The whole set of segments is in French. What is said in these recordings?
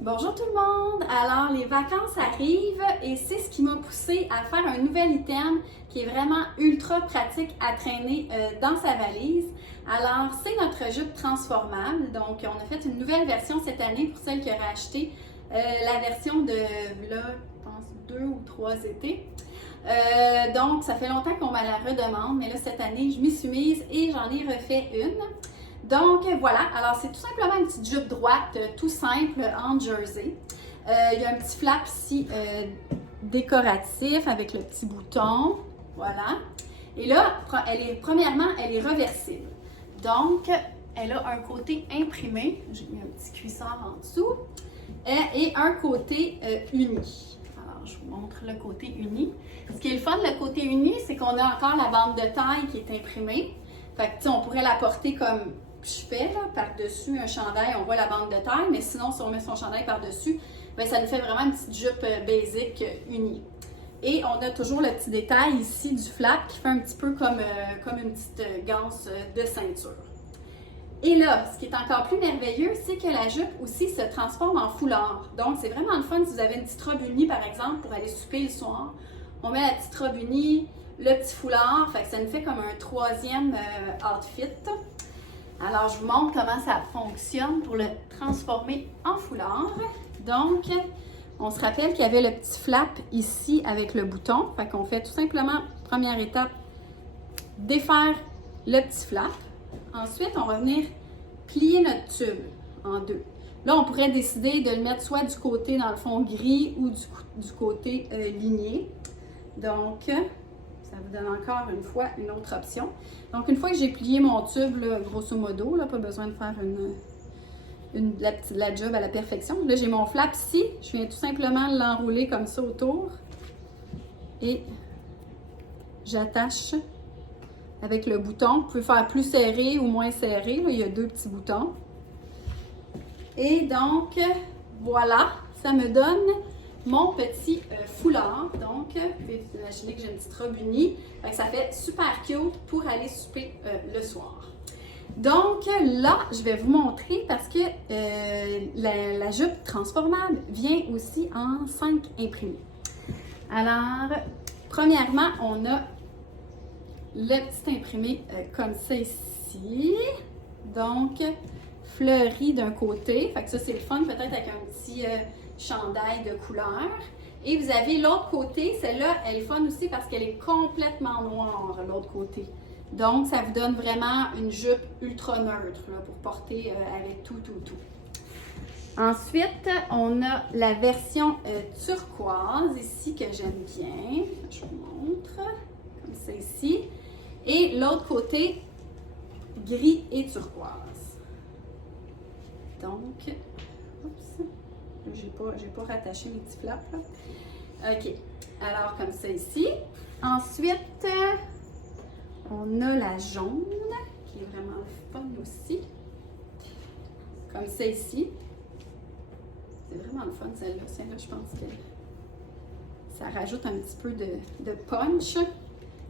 Bonjour tout le monde! Alors, les vacances arrivent et c'est ce qui m'a poussé à faire un nouvel item qui est vraiment ultra pratique à traîner dans sa valise. Alors, c'est notre jupe transformable. Donc, on a fait une nouvelle version cette année pour celles qui auraient acheté la version de, là, je pense, 2 ou 3 étés. Donc, ça fait longtemps qu'on me la redemande, mais là, cette année, je m'y suis mise et j'en ai refait une. Donc voilà, alors c'est tout simplement une petite jupe droite, tout simple, en jersey. Il y a un petit flap ici décoratif avec le petit bouton, voilà. Et là, premièrement, elle est reversible. Donc, elle a un côté imprimé, j'ai mis un petit cuissard en dessous, et un côté uni. Alors, je vous montre le côté uni. Ce qui est le fun, le côté uni, c'est qu'on a encore la bande de taille qui est imprimée. Fait que, on pourrait la porter comme je fais là, par-dessus un chandail, on voit la bande de taille, mais sinon, si on met son chandail par-dessus, bien, ça nous fait vraiment une petite jupe basic unie. Et on a toujours le petit détail ici du flap qui fait un petit peu comme une petite ganse de ceinture. Et là, ce qui est encore plus merveilleux, c'est que la jupe aussi se transforme en foulard. Donc, c'est vraiment le fun si vous avez une petite robe unie, par exemple, pour aller souper le soir. On met la petite robe unie, le petit foulard, fait que ça nous fait comme un troisième outfit. Alors, je vous montre comment ça fonctionne pour le transformer en foulard. Donc, on se rappelle qu'il y avait le petit flap ici avec le bouton. Fait qu'on fait tout simplement, première étape, défaire le petit flap. Ensuite, on va venir plier notre tube en deux. Là, on pourrait décider de le mettre soit du côté, dans le fond, gris ou du côté ligné. Donc, ça vous donne encore une fois une autre option. Donc, une fois que j'ai plié mon tube, là, grosso modo, là, pas besoin de faire la job à la perfection. Là, j'ai mon flap ici. Je viens tout simplement l'enrouler comme ça autour. Et j'attache avec le bouton. Vous pouvez faire plus serré ou moins serré. Là, il y a deux petits boutons. Et donc, voilà, ça me donne mon petit foulard. Donc, vous pouvez imaginer que j'ai une petite robe unie. Ça fait super cute pour aller souper le soir. Donc là, je vais vous montrer parce que la jupe transformable vient aussi en 5 imprimés. Alors, premièrement, on a le petit imprimé comme ça ici. Donc, fleuri d'un côté. Fait que ça, c'est le fun, peut-être avec un petit chandail de couleur. Et vous avez l'autre côté, celle-là, elle est fun aussi parce qu'elle est complètement noire, l'autre côté. Donc, ça vous donne vraiment une jupe ultra neutre là, pour porter avec tout. Ensuite, on a la version turquoise ici que j'aime bien. Je vous montre, comme ça ici. Et l'autre côté, gris et turquoise. Donc, oups. J'ai pas rattaché les petits flaps. Là. OK. Alors, comme ça ici. Ensuite, on a la jaune, qui est vraiment fun aussi. Comme ça ici. C'est vraiment le fun, celle-là. Celle-là, je pense que ça rajoute un petit peu de punch.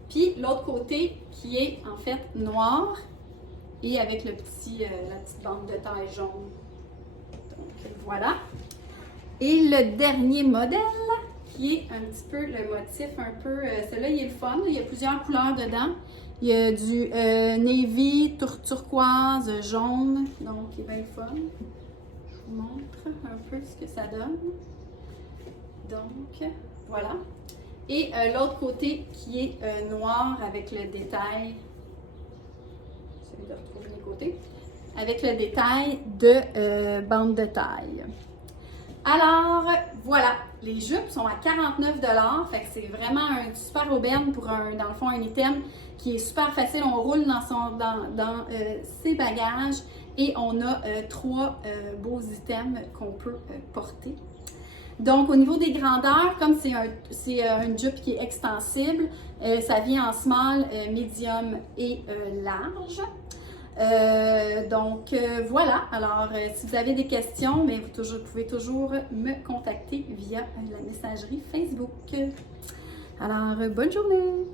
Puis, l'autre côté, qui est en fait noir et avec la petite bande de taille jaune. Donc, voilà. Et le dernier modèle, qui est un petit peu le motif un peu... celui-là, il est le fun. Il y a plusieurs couleurs dedans. Il y a du navy, turquoise, jaune. Donc, il est bien le fun. Je vous montre un peu ce que ça donne. Donc, voilà. Et l'autre côté qui est noir avec le détail. J'essaie de retrouver les côtés. Avec le détail de bande de taille. Alors, voilà, les jupes sont à 49 $, fait que c'est vraiment un super aubaine pour dans le fond, un item qui est super facile. On roule dans ses bagages et on a 3 beaux items qu'on peut porter. Donc, au niveau des grandeurs, comme c'est une jupe qui est extensible, ça vient en small, medium et large. Voilà, alors si vous avez des questions, bien, vous pouvez toujours me contacter via la messagerie Facebook. Alors, bonne journée!